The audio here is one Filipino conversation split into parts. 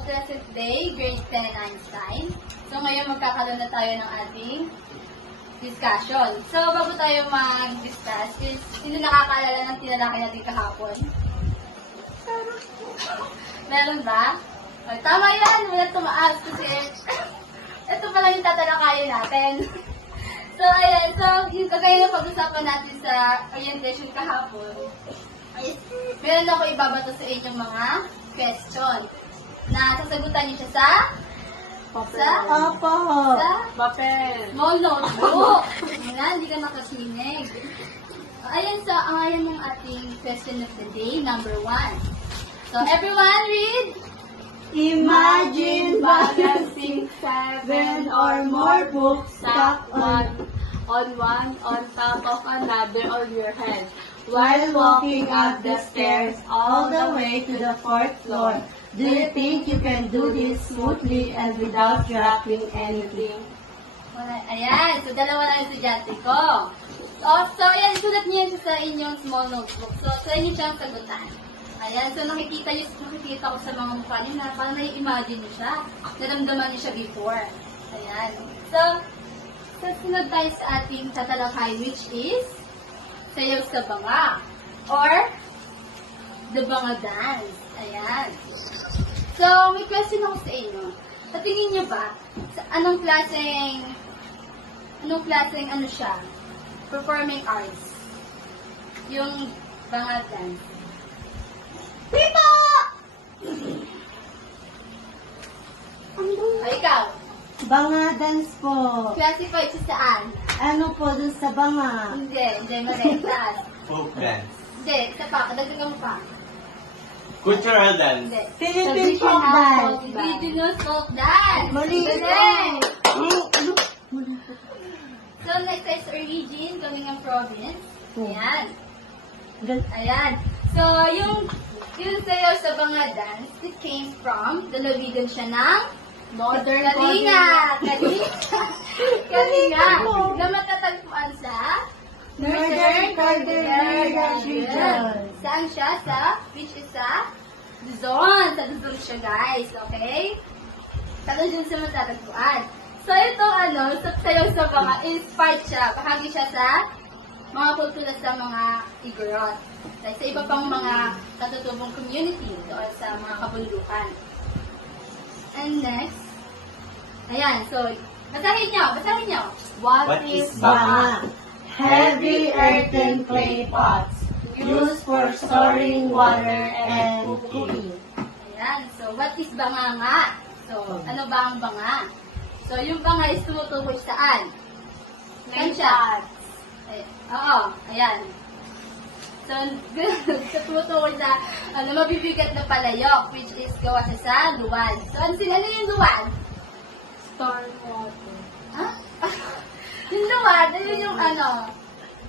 of present day, grade 10 Einstein. So ngayon magkakaroon na tayo ng ating discussion. So bago tayo mag-discuss, sino nakakaalala ng tinalaki natin kahapon? Meron ba? O, tama yan, wala tumaas kasi ito pala yung tatalakayin natin. So ayan, so yung kagaya na pag-usapan natin sa orientation kahapon, is meron ako ibabato sa inyong mga question na sasagutan niyo siya sa Papel. small notebook. Ayan, hindi ka nakasinig. Ayan, so ayan yung ating question of the day, number 1. So everyone read. Imagine balancing 7 or more books stacked on top of another on your head while walking up the stairs all the way to the 4th floor. Do you think you can do this smoothly and without dropping anything? Ayan, so dalawa lang yung estudyante ko. So ayan, sulat niyo yan sa inyong small notebook. So sa inyo siyang sagutan. Ayan, so nakikita ko sa mga mukha niyo na parang nai-imagine niyo siya. Naramdaman niyo siya before. Ayan. So sunod tayo sa ating tatalakay, which is sayaw sa banga or the banga dance. Ayan. So, may question ako sa inyo. Sa tingin niyo ba, anong klaseng ano siya? Performing arts. Yung banga dance. Pipa! Ay, ikaw. Banga dance po. Classified siya saan? Ano po dun sa banga? Hindi mali. Saan? Folk dance. Hindi, isa pa, kadagdagan mo pa. Cultural dance. Hindi. Philippine folk dance. Indigenous folk dance. Mali. Galing. Ano? So, next is origin, coming ng province. Ayan. Gal- Ayan. So, yung sayaw sa banga dance, it came from, dalawigan siya ng Northern Kalinga. Kalinga. Na matatagpuan sa Northern Cordillera region. Saan siya? Which is sa Luzon. Sa Luzon siya, guys. Okay? Sa Luzon siya matatagpuan. So, itong sa sayaw sa mga inspired siya. Bahagi siya sa mga kultura sa mga Igorot. Like, sa iba pang mga katutubong community doon sa mga kabundukan. And next, ayan, so, basahin nyo. What is Banga. Heavy earthen clay pots used for storing water and cooking. Ayan, so, what is banga nga? So, ano ba ang banga? So, yung banga is tumutukoy saan? Saan siya? Oo, ayan. So, tumutukoy sa mabibigat na palayok, which is gawa siya sa luwad. So, ano yung luwad? Storm water. Ha? Yung luwad, ayun yung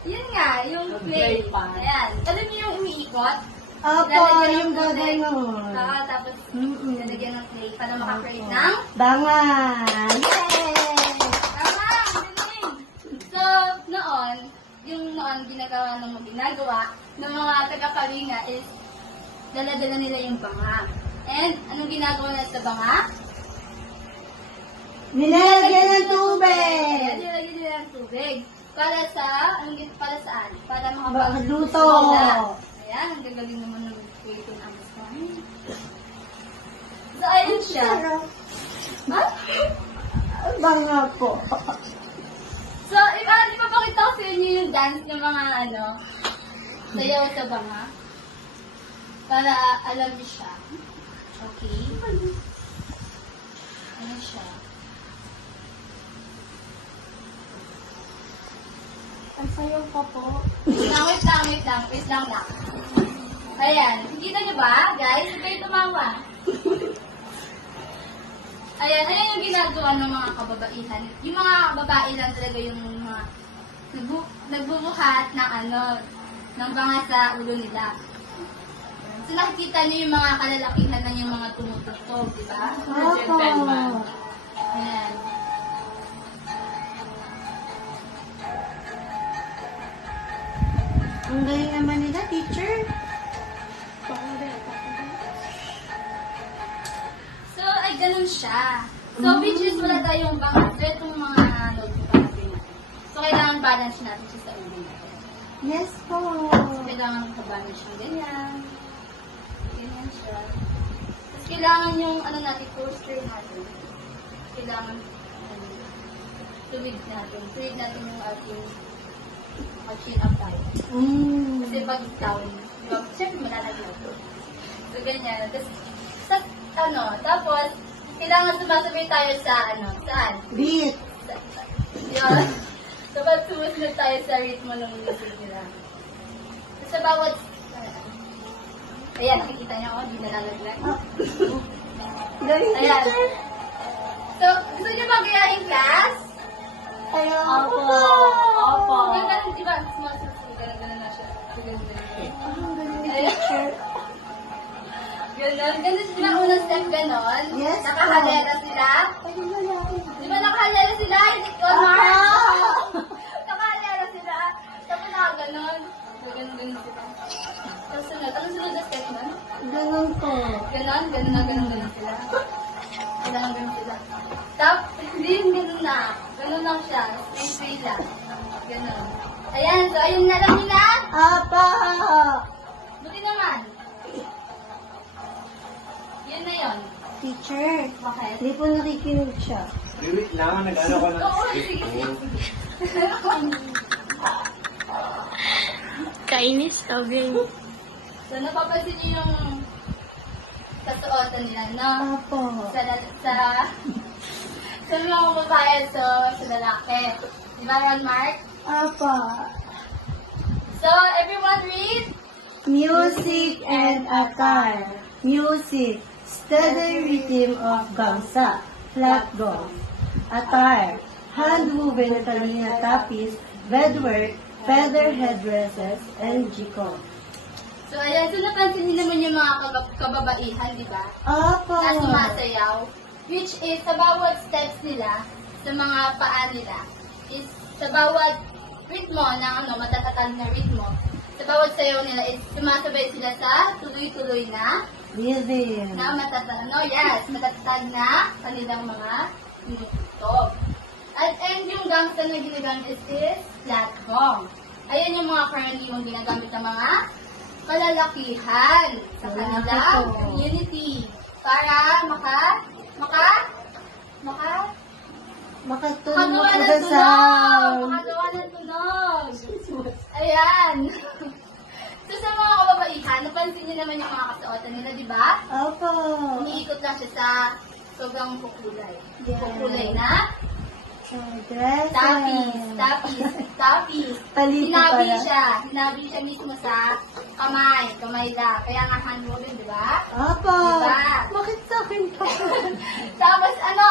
yun nga, yung clay. Clay pot. Ayan. Alam niyo yung umiikot? Opo, Lalagyan yung ng tubig. gaganon. Tapos, Mm-mm. lalagyan ng clay para makakreate ng Banga. Yay! tama! Ang galing! So, noon ginagawa ng mga taga-Kalinga is dala-dala nila yung banga. And, anong ginagawa nila sa banga? Nilalagyan ng tubig. Nilagyan nila ng tubig. Para saan? Para Luto. Ayan, ang gagaling naman ng creator ng Amazon. So, ayun siya. Ha? Banga po. So, ipapakita ko sa inyo yung dance ng mga sayaw sa banga. Para alam niyo siya. Okay? Ano siya? Ang sayaw pa po. Wait lang. Ayan. Nakikita niyo ba, guys? Huwag kayo tumawa. Ayan yung ginagawa ng mga kababaihan. Yung mga babae lang talaga yung mga nagbubuhat ng banga sa ulo nila. So nakikita niyo yung mga kalalakihan na yung mga tumutugtog, di ba? Opo. Ayan. Ang galing naman nila, teacher. So, ganun siya. So, which is wala tayong bangas. So, itong mga notes na natin. So, kailangan balance natin siya sa ulo natin. Yes po. Kailangan makabalance siya ganyan. Ganyan siya. Tapos, kailangan yung, ano natin, posture natin. Kailangan, tuwid natin. Tuwid natin yung ating chin up tayo. Kasi pag down, diba, syempre malalagyan. So, ganyan. Tapos, kailangan sumasabay tayo sa, saan? Beat. Yun. Dapat sumusunod tayo sa ritmo ng music nila. Sa bawat, ayan, nakikita niyo ako, hindi nalalaglag. Galing Ayan. teacher. So, gusto niyo magayahin class? Ayaw Opo. ko. Opo. Yung ganun, di ba? Ganun na siya. Ganun. Ang galing teacher. Ganun sila unang step ganon. Yes, po. Nakahalera sila. Ay, lalaki. Di ba nakahalera sila? Hindi ko, nakahalera sila. Tapos nakaganon. Ganun sila. Tapos sunod. Anong sunod na step nun? Ganun po. Ganon sila. Kailangan ganun sila. Tapos, hindi yung ganun na. Ganun lang siya. Straight lang. Ganon. Ayan, so ayun na lang nila. Apa. Buti naman. Yun na yun. Teacher. Bakit? Hindi po nakikinig siya. Wait lang, nag-ano ko ng Oo, stick. sige. Kainis, sabi. So, napapansin niyo yung kasuotan nila, no? Apo. Sa mga babae, so, sa lalaki. Di ba, Ron Mark? Apa. So, everyone read. Music and attire. Music. Steady rhythm of gangsa. Flat gong. Attire. Hand-woven Italian tapis, bedwork, feather headdresses, and jiko. So, ayan. So, napansin niyo naman yung mga kababaihan, di ba? Apo. Na sumasayaw. Which is, sa bawat steps nila, sa mga paa nila, is sa bawat ritmo ng matatatag na ritmo, sa bawat sayaw nila is sumasabay sila sa tuloy-tuloy na Rhythm. matatag na kanilang mga tinutugtog. And yung gangsta na ginagamit is flat gong. Ayan yung mga karaniwang ginagamit ng mga kalalakihan sa kanilang community para Makatulog makagawa ko ng sa tunog. sound. Makagawa ng tunog. Ayan. So sa mga kababaihan, napansin niyo naman yung mga kasuotan nila, di ba? Apo. Umiikot lang siya sa sobrang kukulay. Yes. Kukulay na Dresses. tapis. Palito Hinabi pala. siya. Hinabi siya mismo sa kamay lang. Kaya nga hand-woven, di ba? Apo. Diba? Bakit sa akin pa? Tapos ano?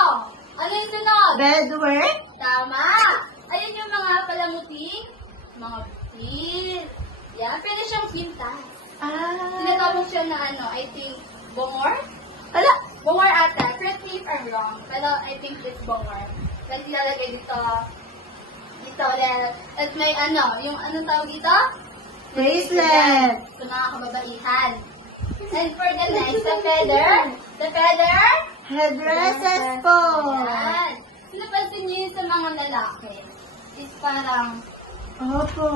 Ano yung sunod? Bedwork. Tama! Ayun yung mga palamuting, mga butil. Yan, pwede siyang pintas. Tinatawag siya na I think, bongor? Ala. Bongor ata. Correct me if I'm wrong. Pero I think it's bongor. Kasi nilalagay dito ulit. At may yung anong tawag dito? Bracelet. Sa mga kababaihan. And for the next, the feather, Headdresses po. yan. Napansin niyo yun sa mga lalaki. Is parang Opo.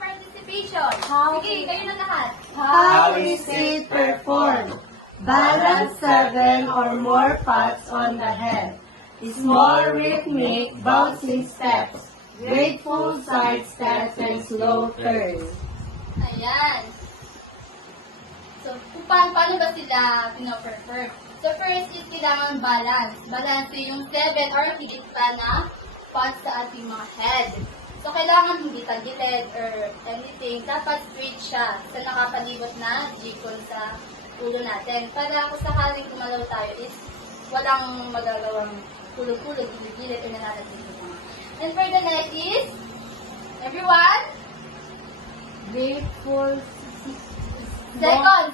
participation. Sige, kayo na lahat. How is it performed? Balance 7 or more pats on the head. Small rhythmic bouncing steps. Grateful side steps and slow turns. Ayan. So, paano ba sila pino-perform? So, first is kailangan balance. Balance yung 7 or higit pa na pats sa ating mga head. So, kailangan hindi tagilid or anything. Dapat straight siya sa nakapalibot na jikon sa ulo natin. Para kung sakaling kumalaw tayo is walang magagawang kulog-kulog, gilid-gilid, and nanatagilid. And for the next is, everyone, Grateful.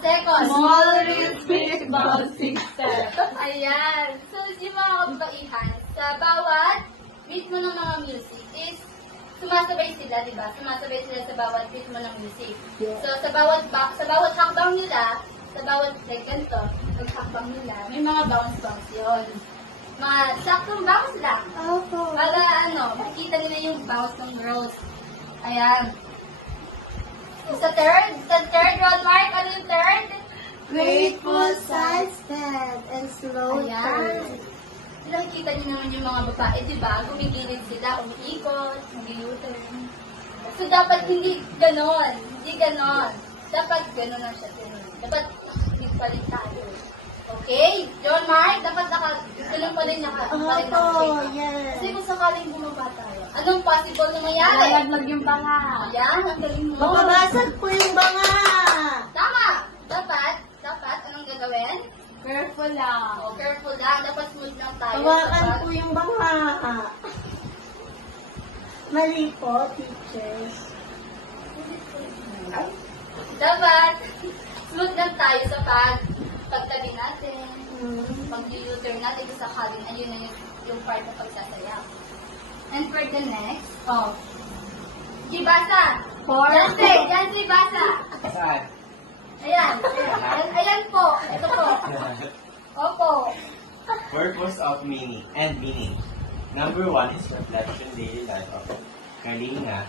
second. Small rhythmic bouncing step. Ayan. So, yung mga kabaihan, sa bawat ritmo ng mga music is sumasabay sila, di ba? Sumasabay sila sa bawat ritmo ng music. Yeah. So, sa bawat hakbang nila, sa bawat second to, paghakbang nila, may mga bounce-bounce yun. Mga saktong bounce lang. Opo. Para makikita nila yung bounce ng girls. Ayan. Sa third round mark, ano yung third? Grateful side step and slow Ayan. turn. Nakikita niyo naman yung mga babae, di ba? Gumigilid sila, umiikot, mag-u-turn. So, dapat hindi ganon. Hindi ganon. Dapat ganon na siya. Dapat balik tayo. Okay? John Mark, dapat ganon pa rin nakapalit na Opo, yes. Kasi kung sakaling bumaba tayo, anong possible na mangyari? Lalaglag yung panga. Ayan, ang galing mo. Mababasag po yung banga. Tama! Dapat, anong gagawin? Careful lang. Careful lang, dapat smooth lang tayo. Hawakan Dapat- po yung banga. Mali po, teachers. Dapat, smooth lang tayo sa pagtabi natin. Hmm. Pag-u-turn natin kung sakaling ayun na yung part na pagsasayaw. And for the next, Gibasa! Jancy, basa! Saan? Ayan. Ayan po. Ito po. Opo. Purpose of meaning and meaning. Number 1 is reflection daily life of Kalinga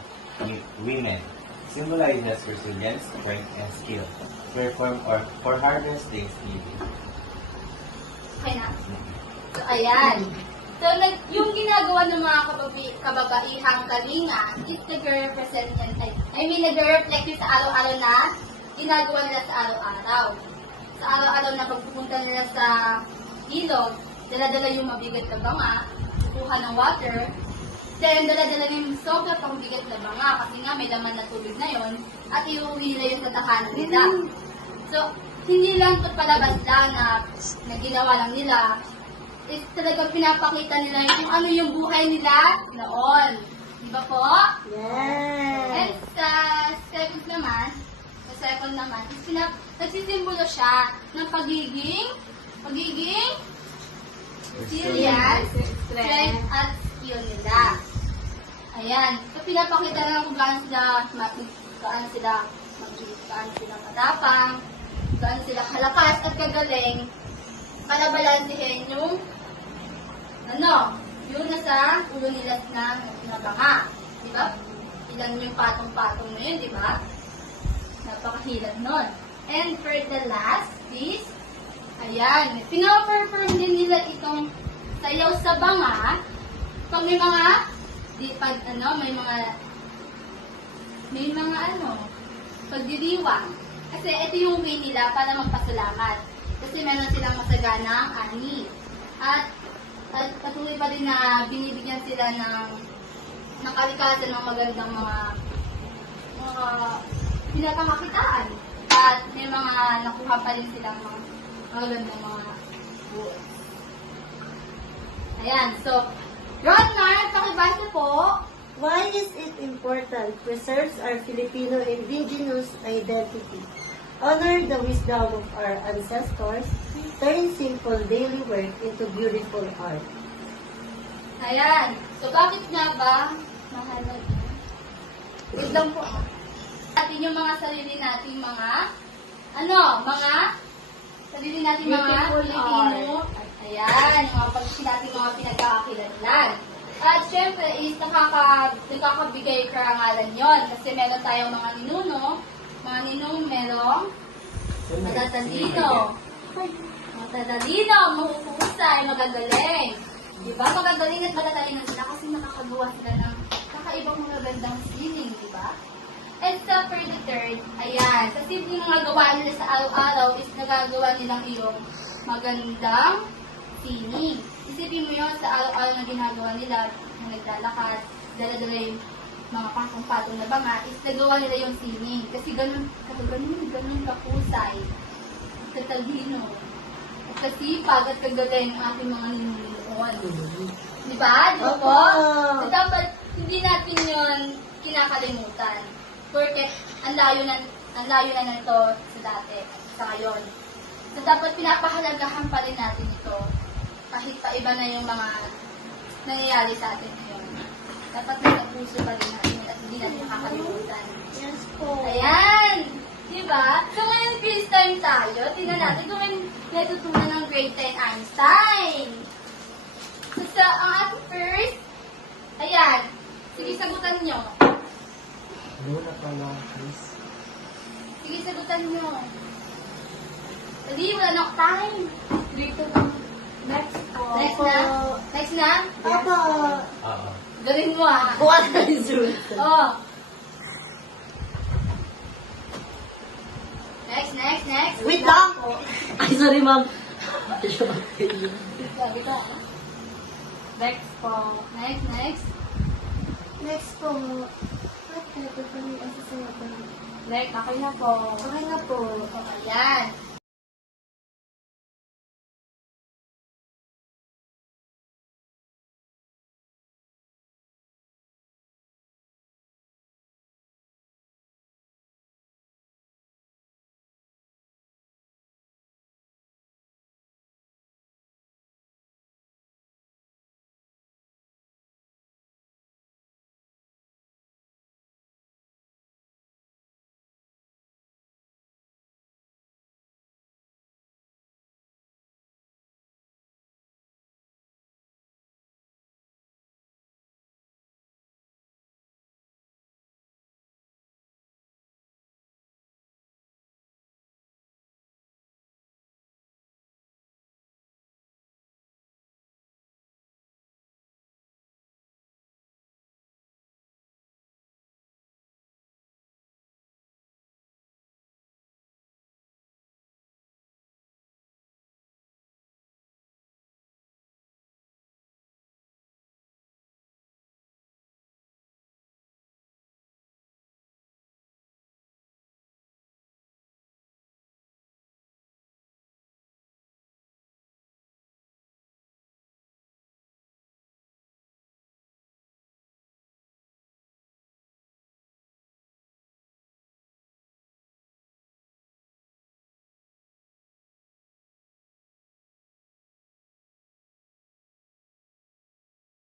women. Symbolizes resilience, strength, and skill. Perform or for harvest days living. Okay na. So, ayan. So, yung ginagawa ng mga kababaihang kalinga is nag-represent yan. Nag-reflect yun sa araw-araw na ginagawa nila sa araw-araw. Sa araw-araw na pagpupunta nila sa ilog, dala-dala yung mabigat na banga, kukuha ng water, then dala-dala yung sobra pang bigat na banga kasi nga may laman na tubig na yon at iuwi nila yung tatahanan nila. So, hindi lang ito palabas lang na ginawa lang nila, is talagang pinapakita nila kung ano yung buhay nila noon. Di ba po? And Yes. sa second naman, is nagsisimbolo siya ng pagiging resilience, strength, at skill nila. Ayan. So, pinapakita na kung gaano sila matapang, gaano sila kalakas at kagaling para balansehin yung yung nasa ulo nila na nabanga. Di ba? Ilan yung patong-patong na yun, di ba? Napakahirap nun. And for the last is, ayan, pinaperform din nila itong sayaw sa banga pag may mga, pagdiriwang. Kasi ito yung way nila para magpasalamat. Kasi meron silang masaganang ani. At patuloy pa rin na binibigyan sila ng kalikasan ng magandang mga pinapamakitaan. At may mga nakuha pa rin silang mga magandang mga words. Ayan, so, Ron Mark, pakibasa po. Why is it important? Preserves our Filipino indigenous identity. Honor the wisdom of our ancestors. Turn simple daily work into beautiful art. Ayan. So, bakit nga ba mahalaga? Wait lang po. Atin yung mga sarili nating sarili nating mga Beautiful Filipino. Ayan, yung mga pinagkakakilanlan. At syempre is nakakabigay karangalan yon kasi meron tayong mga ninong merong matatalino, mahuhusay, magagaling. Diba? Magagaling at matatalino sila kasi nakakagawa sila ng kakaibang mga gandang sining, diba? And so, for the third, ayan, sa simpleng mga gawain nila sa araw-araw is nagagawa nilang iyong magandang sining. Isipin mo yun sa araw-araw na ginagawa nila, na naglalakad, dala-dala yung mga patong-patong na banga, is nagawa nila yung sining. Kasi ganun kahusay, katalino, at kasipag at kagaling ang ating mga ninunoon. Diba? Diba po? So, dapat hindi natin yun kinakalimutan. Porque ang layo na nito sa dati, sa ngayon. So, dapat pinapahalagahan pa rin natin ito. Kahit pa iba na yung mga nangyayari sa atin ngayon. Dapat nasa puso pa rin natin at hindi natin makakalimutan. Yes po. Ayan! Diba? So ngayon quiz time tayo. Tingnan natin kung may natutunan ng grade 10 Einstein. So ang ating first, ayan. Sige, sagutan nyo. Luna pala, please. Sige, sagutan nyo. Dali, wala na time. Dito na. Next po. Next na? Next na? Opo. Oo. Galing mo ah. What is it? Oh. Next. Wait lang! Ay, sorry, ma'am. Sabi ka. Next po. Next. Next po. What type of ang sasayapan? Next, ako na po. Okay na po. Oh, ayan.